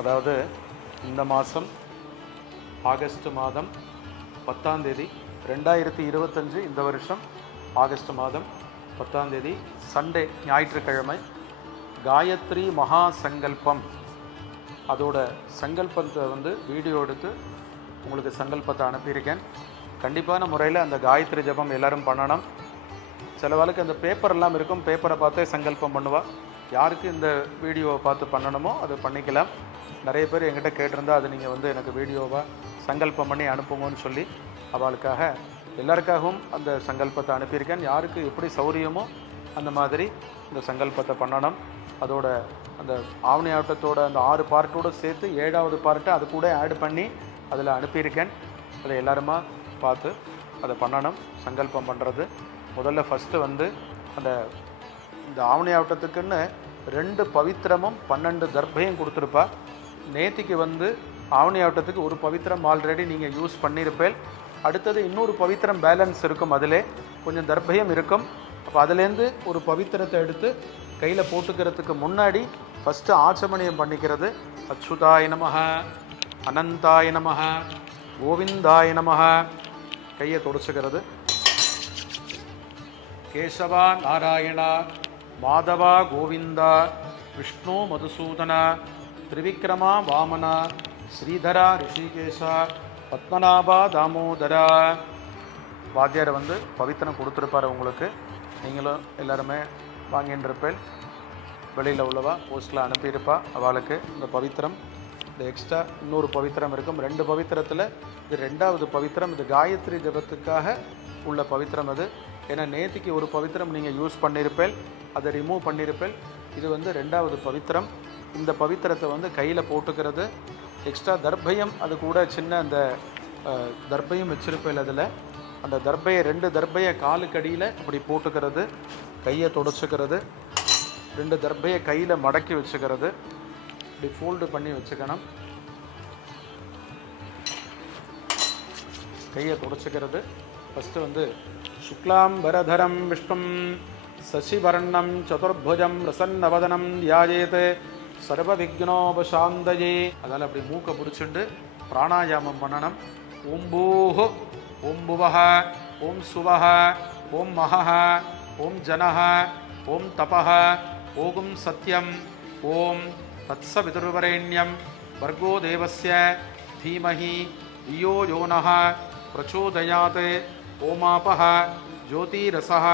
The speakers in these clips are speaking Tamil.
அதாவது இந்த மாதம் ஆகஸ்ட் மாதம் 10ஆம் தேதி 2025 இந்த வருஷம் ஆகஸ்ட் மாதம் 10ஆம் தேதி சண்டே ஞாயிற்றுக்கிழமை காயத்ரி மகா சங்கல்பம் அதோட சங்கல்பத்தை வீடியோ எடுத்து உங்களுக்கு சங்கல்பத்தை அனுப்பியிருக்கேன். கண்டிப்பான முறையில் அந்த காயத்ரி ஜபம் எல்லோரும் பண்ணணும். சில வேளைக்கு அந்த பேப்பர்லாம் இருக்கும், பேப்பரை பார்த்தே சங்கல்பம் பண்ணுவா. யாருக்கு இந்த வீடியோவை பார்த்து பண்ணணுமோ அது பண்ணிக்கலாம். நிறைய பேர் என்கிட்ட கேட்டிருந்தா அது நீங்கள் எனக்கு வீடியோவாக சங்கல்பம் பண்ணி அனுப்புங்கன்னு சொல்லி அவளுக்காக எல்லாருக்காகவும் அந்த சங்கல்பத்தை அனுப்பியிருக்கேன். யாருக்கு எப்படி சௌரியமோ அந்த மாதிரி இந்த சங்கல்பத்தை பண்ணணும். அதோட அந்த ஆவணி ஆட்டத்தோட அந்த 6 பார்ட்டோடு சேர்த்து 7வது பார்ட்டை அது கூட ஆட் பண்ணி அதில் அனுப்பியிருக்கேன். அதை எல்லாருமா பார்த்து அதை பண்ணணும். சங்கல்பம் பண்ணுறது முதல்ல ஃபஸ்ட்டு அந்த இந்த ஆவணி ஆவட்டத்துக்குன்னு 2 பவித்திரமும் 12 தர்பையும் கொடுத்துருப்பா. நேத்திக்கு ஆவணி ஆவட்டத்துக்கு ஒரு பவித்திரம் ஆல்ரெடி நீங்கள் யூஸ் பண்ணியிருப்பேன். அடுத்தது இன்னொரு பவித்திரம் பேலன்ஸ் இருக்கும், அதிலே கொஞ்சம் தர்பையும் இருக்கும். அப்போ அதுலேருந்து ஒரு பவித்திரத்தை எடுத்து கையில் போட்டுக்கிறதுக்கு முன்னாடி ஃபஸ்ட்டு ஆச்சமணியம் பண்ணிக்கிறது. அச்சுதாய நமஹ, அனந்தாய நமஹ, கோவிந்தாய நமஹ. கையை தொடச்சுக்கிறது. கேசவா நாராயணா, மாதவா கோவிந்தா, விஷ்ணு மதுசூதனா, திரிவிக்ரமா வாமனா, ஸ்ரீதரா ரிஷிகேஷா, பத்மநாபா தாமோதரா. வாத்தியாரை பவித்திரம் கொடுத்துருப்பார் உங்களுக்கு. நீங்களும் எல்லாருமே வாங்கின்றிருப்பேன். வெளியில் உள்ளவா போஸ்ட்டில் அனுப்பியிருப்பா. அவளுக்கு இந்த பவித்திரம், இந்த எக்ஸ்ட்ரா இன்னொரு பவித்திரம் இருக்கும். 2 பவித்திரத்தில் இது 2வது பவித்திரம். இது காயத்ரி ஜபத்துக்காக உள்ள பவித்திரம். அது ஏன்னா நேத்திக்கு ஒரு பவித்திரம் நீங்கள் யூஸ் பண்ணியிருப்பேன், அதை ரிமூவ் பண்ணியிருப்பேன். இது 2வது பவித்திரம். இந்த பவித்திரத்தை கையில் போட்டுக்கிறது. எக்ஸ்ட்ரா தர்பயம் அது கூட சின்ன அந்த தர்பையும் வச்சிருப்பேன். அதில் அந்த தர்பையை 2 தர்பையை காலுக்கடியில் இப்படி போட்டுக்கிறது. கையை தொடச்சிக்கிறது. 2 தர்பையை கையில் மடக்கி வச்சுக்கிறது. இப்படி ஃபோல்டு பண்ணி வச்சுக்கணும். கையை தொடச்சிக்கிறது. ஃபஸ்ட்டு சுக்லாம்பரதரம் விஷ்ணும் சசிவர்ணம் சதுர்புஜம் பிரசன்னவதனம் தியாயேத் சர்வ விக்னோபசாந்தயே. அதால் அப்படி மூக்கை பிடிச்சிட்டு பிராணாயாமம் பண்ணணும். ஓம் பூஹ், ஓம் புவஹ, ஓம் சுவஹ, ஓம் மஹஹ, ஓம் ஜனஹ, ஓம் தபஹ, ஓகும் சத்யம், ஓம் தத்சவிதுர்வரேண்யம் வர்கோ தேவஸ்ய தீமஹி தியோ யோனஹ பிரச்சோதயாத், ஓமாபஹ ஜோதிரசஹ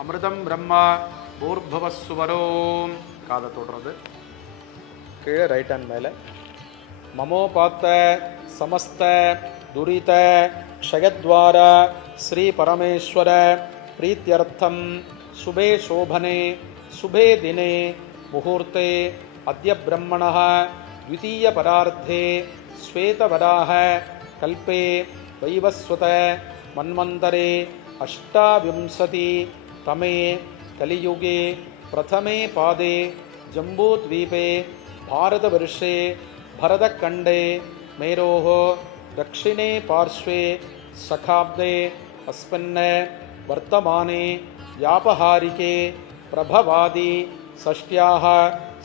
அமிர்தம் பிரம்மா பூர்பவஸ்சுவரோம். காதை தொடுறது. கீழே ரைட் ஹேண்ட் மேலே. மமோபாத்த சமஸ்த துரித க்ஷயத்வார ஸ்ரீ பரமேஸ்வர பிரீத்யர்த்தம் சுபே சோபனே சுபே தினே முகூர்த்தே அத்ய பிரம்மணः த்விதீய பரார்த்தே ஸ்வேதவராஹ கல்பே வைவஸ்வத மன்வந்தரே அஷ்டாவிம்சதி தமே கலியுगे பிரதமே பாதே ஜம்பூத்வீபே भारतवर्षे भरतखण्डे मेरोः दक्षिणे पार्श्वे सखाब्दे अस्मिन् वर्तमाने व्यापहारिके प्रभवादि षष्ट्याः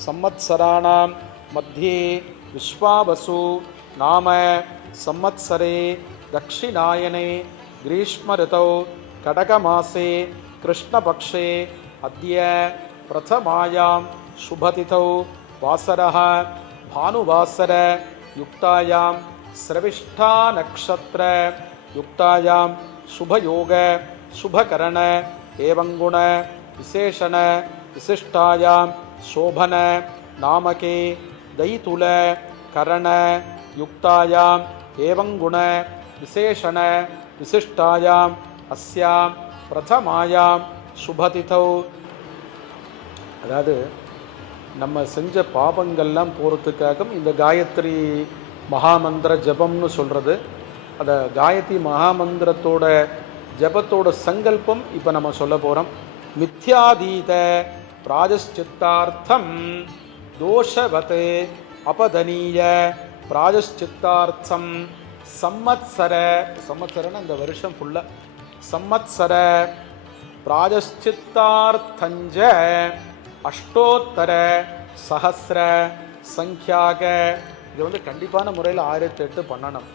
संवत्सराणां मध्ये विश्वावसु नाम संवत्सरे दक्षिणायने ग्रीष्मऋतौ कटकमासे कृष्णपक्षे अद्य प्रथमायां शुभतिथौ वासरः भानुवासर युक्तायां श्रविष्ठा नक्षत्र युक्तायां शुभयोग शुभकरण एवं गुण विशेषण विशिष्टायां शोभन नामके दैतुल करण युक्तायां एवं गुण विशेषण विशिष्टायां अस्यां प्रथमायां शुभतिथौ. அதாவது நம்ம செஞ்ச பாபங்கள்லாம் போகிறதுக்காக இந்த காயத்ரி மகாமந்திர ஜபம்னு சொல்கிறது. அந்த காயத்ரி மகாமந்திரத்தோட ஜபத்தோட சங்கல்பம் இப்போ நம்ம சொல்ல போகிறோம். மித்யாதீத பிராயஷ்சித்தார்த்தம் தோஷவத் அபதனீய பிராயஷ்சித்தார்த்தம் சம்மத்சர, சம்மத்சரன்னு அந்த வருஷம் ஃபுல்லாக, சம்மத்சர प्रायश्चित्तार्थंज अष्टोत्तर सहस्र संख्याक இது வந்து கண்டிப்பான முறையில் 1008 பண்ணணும்.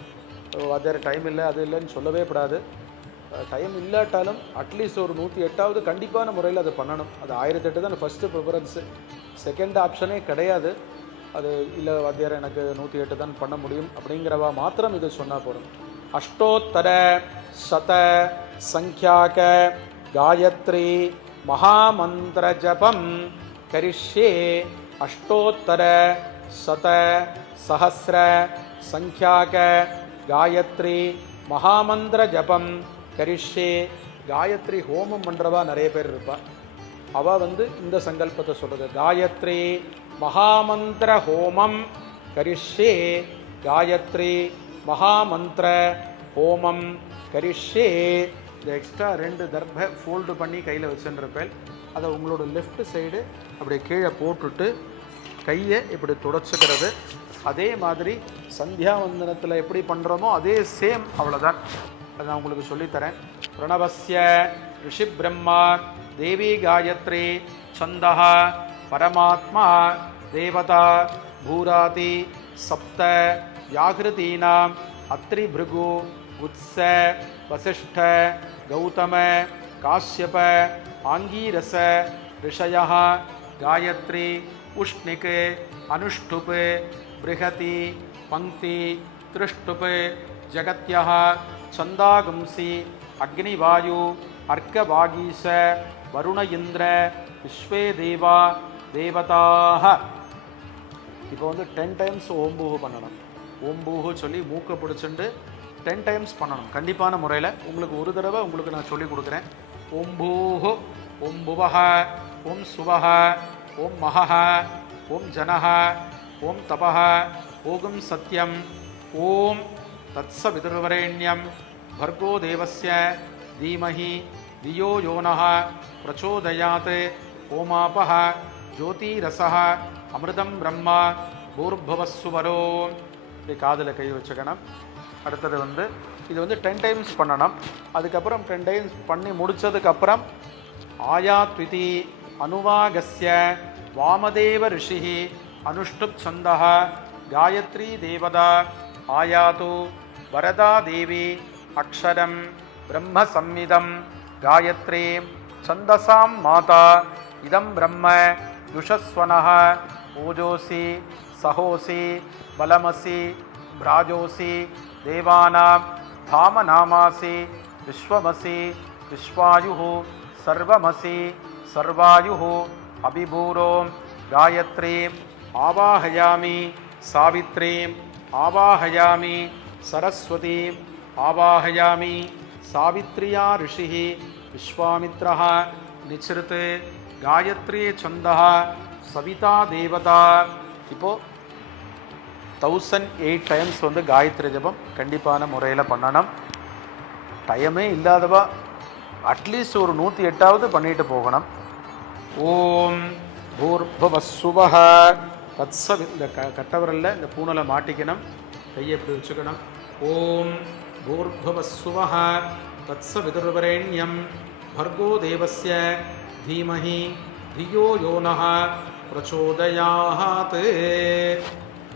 அதர் டைம் இல்லை அது இல்லைன்னு சொல்லவே கூடாது. டைம் இல்லாட்டாலும் அட்லீஸ்ட் ஒரு 108ஆவது கண்டிப்பான முறையில் அதை பண்ணணும். அது 1008 தான் ஃபஸ்ட்டு ப்ரிஃபரன்ஸு, செகண்ட் ஆப்ஷனே கிடையாது. அது இல்லை வாத்தியார் எனக்கு 108 தான் பண்ண முடியும் அப்படிங்கிறவா மாத்திரம் இது சொன்னால் போதும். அஷ்டோத்தர சத சங்கியாக காயத்ரி மகாமந்திர ஜபம் கரிஷ்யே. அஷ்டோத்தர சத சஹஸ்ர சங்கியாக காயத்ரி மகாமந்திர ஜபம் கரிஷ்யே. காயத்ரி ஹோமம் பண்ணுறவா நிறைய பேர் இருப்பா. அவள் வந்து இந்த சங்கல்பத்தை சொல்கிறது, காயத்ரி மகாமந்திர ஹோமம் கரிஷ்யே. காயத்ரி மகாமந்திர ஹோமம் கரிஷ்யே. இந்த எக்ஸ்ட்ரா 2 தர்பை ஃபோல்டு பண்ணி கையில் வச்சுருப்பேன். அதை உங்களோட லெஃப்ட் சைடு அப்படியே கீழே போட்டுட்டு கையை இப்படி துடைச்சிக்கிறது. அதே மாதிரி சந்தியாவந்தனத்தில் எப்படி பண்ணுறோமோ அதே சேம், அவ்வளோதான். அதை நான் உங்களுக்கு சொல்லித்தரேன். பிரணவஸ்ய ரிஷி பிரம்மா தேவி காயத்ரி சந்தஹ பரமாத்மா தேவதா பூராதி சப்த வியாகிருதீனாம் அத்ரி பிருகு உத்ஸ வசிஷ்ட கௌதம காஷ்யப ஆங்கீரச ரிஷயः காயத்ரி உஷ்ணிக் அனுஷ்டுப் பிருஹதி பங்கி திருஷ்டுப் ஜகத்யः சந்தாகம்சி அக்னிவாயு அர்க்கவாகீச வருண இந்திர விஸ்வே தேவா தேவதாக. இப்போ வந்து 10 டைம்ஸ் ஓம்பூஹு பண்ணணும். ஓம்பூஹு சொல்லி மூக்கை பிடிச்சிட்டு 10 டைம்ஸ் பண்ணணும் கண்டிப்பான முறையில். உங்களுக்கு ஒரு தடவை உங்களுக்கு நான் சொல்லி கொடுக்குறேன். ஓம் பூஹு ஓம் புவஹ ஓம் சுவஹ ஓம் மஹஹ ஓம் ஜனஹ ஓம் தபஹ ஓகும் சத்யம் ஓம் தத்ஸ விதுர்வரேண்யம் भर्गो देवस्य धीमहि धियो यो नः प्रचोदयात् ओमापः ज्योतिरसः अमृतं ब्रह्म भूर्भुवस्सुवरो. இது காதில் கை வச்சுக்கணும். அடுத்தது வந்து இது வந்து 10 டைம்ஸ் பண்ணணும். அதுக்கப்புறம் 10 டைம்ஸ் பண்ணி முடித்ததுக்கப்புறம் ஆயாத்விதி அனுவாகஸ்ய வாமதேவ ரிஷி அனுஷ்டுப் சந்தः காயத்ரி தேவதா ஆயாத்து வரதா தேவி அக்ஷரம் பிரம்ம சம்மிதம் காயத்ரி சந்தசாம் மாதா இதம் பிரம்ம யுஷஸ்வனः ஓஜோசி சஹோசி பலமசி பிராஜோசி தேவானாம் தாமநாமாசி விஸ்வமசி விஸ்வாயுः சர்வமசி சர்வாயுः அபிபூரோம் காயத்ரீம் ஆவாஹயாமி சாவித்ரீம் ஆவாஹயாமி சரஸ்வதீம் ஆவாஹயாமி சாவித்ரியா ரிஷிः விஸ்வாமித்ரः நிச்ருத் காயத்ரி சந்தः சவிதா தேவதா. இப்போது 1008 டைம்ஸ் வந்து காயத்ரி ஜபம் கண்டிப்பான முறையில் பண்ணணும். டைமே இல்லாதவா அட்லீஸ்ட் ஒரு 108ஆவது பண்ணிட்டு போகணும். ஓம் பூர்பவஸ்ஸுவஹ தத்ஸ. இந்த கட்டவரில் இந்த பூனலை மாட்டிக்கணும், கையை எப்படி வச்சுக்கணும். ஓம் பூர்பவஸ்ஸுவஹ தத்ஸ விதுர்வரேண்யம் भर्गो देवस्य धीमहि धियो यो नः பிரச்சோதயாத்.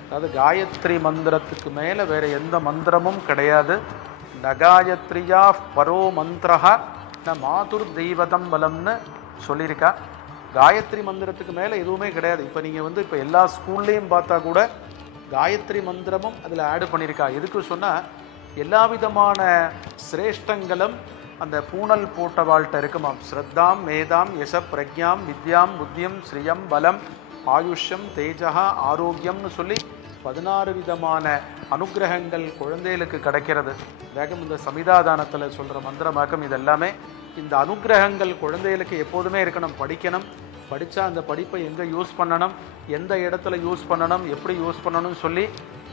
அதாவது காயத்ரி மந்திரத்துக்கு மேலே வேறு எந்த மந்திரமும் கிடையாது. நகாயத்ரியா பரோ மந்திரா ந மாதுர் தெய்வதம் பலம்னு சொல்லியிருக்கா. காயத்ரி மந்திரத்துக்கு மேலே எதுவுமே கிடையாது. இப்போ நீங்கள் வந்து இப்போ எல்லா ஸ்கூல்லேயும் பார்த்தா கூட காயத்ரி மந்திரமும் அதில் ஆடு பண்ணியிருக்கா. எதுக்கு சொன்னால் எல்லா விதமான சிரேஷ்டங்களும் அந்த பூனல் போட்டவாள்கிட்ட இருக்குமாம். ஸ்ரத்தாம் மேதாம் யச பிரக்ஞாம் வித்யாம் புத்தியம் ஸ்ரீயம் பலம் ஆயுஷ்யம் தேஜா ஆரோக்கியம்னு சொல்லி 16 விதமான அனுகிரகங்கள் குழந்தைகளுக்கு கிடைக்கிறது. வேகம் இந்த சமிதாதானத்தில் சொல்கிற மந்திரமாக்கம் இதெல்லாமே இந்த அனுகிரகங்கள் குழந்தைகளுக்கு எப்போதுமே இருக்கணும். படிக்கணும், படித்தா அந்த படிப்பை எங்கே யூஸ் பண்ணணும், எந்த இடத்துல யூஸ் பண்ணணும், எப்படி யூஸ் பண்ணணும்னு சொல்லி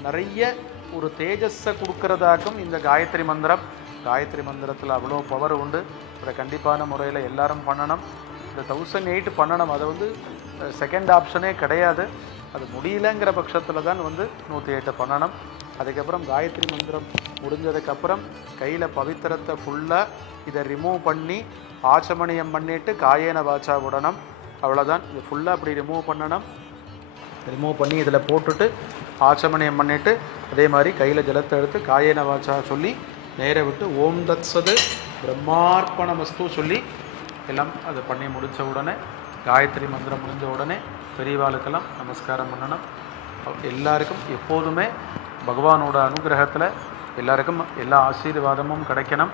நிறைய ஒரு தேஜஸை கொடுக்கறதாக்கும் இந்த காயத்ரி மந்திரம். காயத்ரி மந்திரத்தில் அவ்வளோ பவர் உண்டு. அதை கண்டிப்பான முறையில் எல்லாரும் பண்ணணும். இந்த 1008 பண்ணணும். அதை வந்து செகண்ட் ஆப்ஷனே கிடையாது. அது முடியலங்கிற பட்சத்தில் தான் வந்து 108 பண்ணணும். அதுக்கப்புறம் காயத்ரி மந்திரம் முடிஞ்சதுக்கப்புறம் கையில் பவித்திரத்தை ஃபுல்லாக இதை ரிமூவ் பண்ணி ஆச்சமணியம் பண்ணிவிட்டு காயேன வாச்சா விடணும். அவ்வளோதான். இது ஃபுல்லாக அப்படி ரிமூவ் பண்ணணும். ரிமூவ் பண்ணி இதில் போட்டுட்டு ஆச்சமணியம் பண்ணிவிட்டு அதே மாதிரி கையில் ஜலத்தை எடுத்து காயேன வாச்சா சொல்லி நேர விட்டு ஓம் தத் சது பிரம்மார்ப்பணமஸ்து சொல்லி எல்லாம் அதை பண்ணி முடித்த உடனே காயத்ரி மந்திரம் முடிஞ்ச உடனே பெரியவாளுக்கெல்லாம் நமஸ்காரம் பண்ணணும். எல்லாருக்கும் எப்போதுமே பகவானோட அனுகிரகத்தில் எல்லாருக்கும் எல்லா ஆசீர்வாதமும் கிடைக்கணும்.